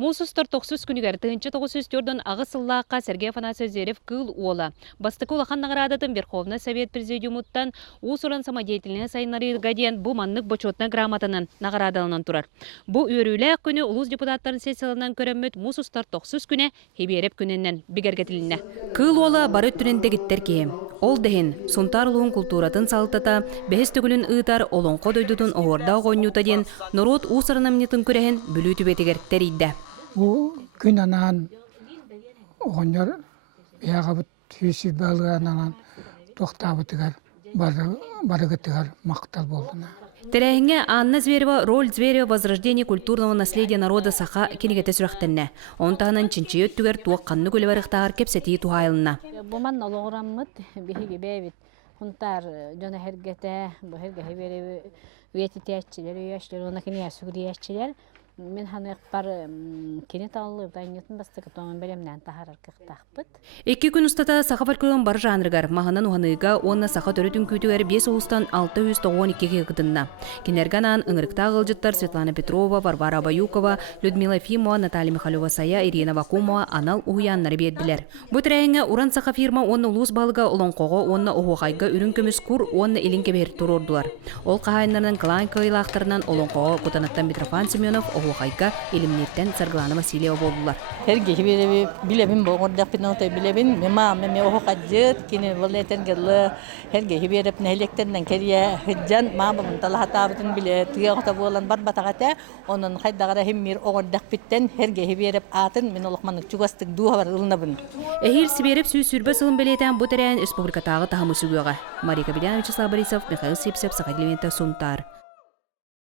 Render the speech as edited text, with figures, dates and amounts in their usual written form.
Муус устар 90 күнігер тыгынчы 904-ден ағы сыллаахха Сергей Афанасьевич Зверев-Кыыл Уола. Бастыкы улахан наҕараадаламмыт Верховнай совет президиумуттан уусуран самодеятельный сайнарыга диен бу маннык Бочуотунай Грамотатынан наҕараадаламмыт турар. Бу өрүлээх күнү улус депутаттарын сессиялынан көрөммөт Муус устар 90 күнэ Сибиэрэп күнэннен бигергетилине. Кыыл Уола бары түрүндегиттер кие. Ол дехин сунтар улуун культуратын салтата бэхис түгүлүн ыытар олонко дойдутун оорда огоннута диен народ уусарынамнитын күрэхин бүлүү түбетигер терийде. Bu gün anan oğunlar yağabıt hüsü balığananan toxtabıtıgar barıgıtıgar maqtal bolduna. Терәһиңе С.А.Зверева роль Зверева возрождения культурного наследия народа Саха кенегете сүрәхтенне. Онтаһынан чинчи өттүгер туакканны көлебарыктагар кепсети тухайлына. Буман олограммыт биһиге бэбит хунтар жона хергете бу херге бере ветитечилер яшлар она кене сүгриячилер. Мен ханы бар кенет алып дайнетін бастығы тоңын бәлемнен тахарар кықтақпыт. Екі күн ұстата Саха фольклорын бар жанрыгар, мағынан уғаныға онна Саха төретін күйтігер 5 ұлыстан 612 кегітінна. Кенерганан ыңырықта ғылжыттар Светлана Петрова, Варвара Баюкова, Людмила Фимова, Наталья Михайлова-Сая, Ирина Вакумова, Анал уғыяннары бедділер. Бұ тірәйіңе Уран Саха фирма онна ұлыс балыға олонқоға, онна оғуғайға үрін көміс күр, онна елінке бер тұрордылар. Ол қағайынларынан Клайн көйлақтарынан олонқоға Кутанаттан Митрофан Семенов, Хайка илимнеттен Сарглана Васильева болдулар. Herge hibere bilebin boğordak pinota bilebin mema meme oho qajjat kini voleten gelle herge hibere pnelekterden keriye hijjan ma bun talahatabın bile tiyaqta bolan barbatagata onun haydagara hemmir oğordak pitten herge hibere atın min olqmanık çugastık duha var ılnabın. Ehir Сибиэрэп сүйсүрбө сылын белетен бу терен республикатагы таһамы сүгөга. Мария Кабелянович С.А.Борисов, Михаил Сипсеп, Саха Сунтар.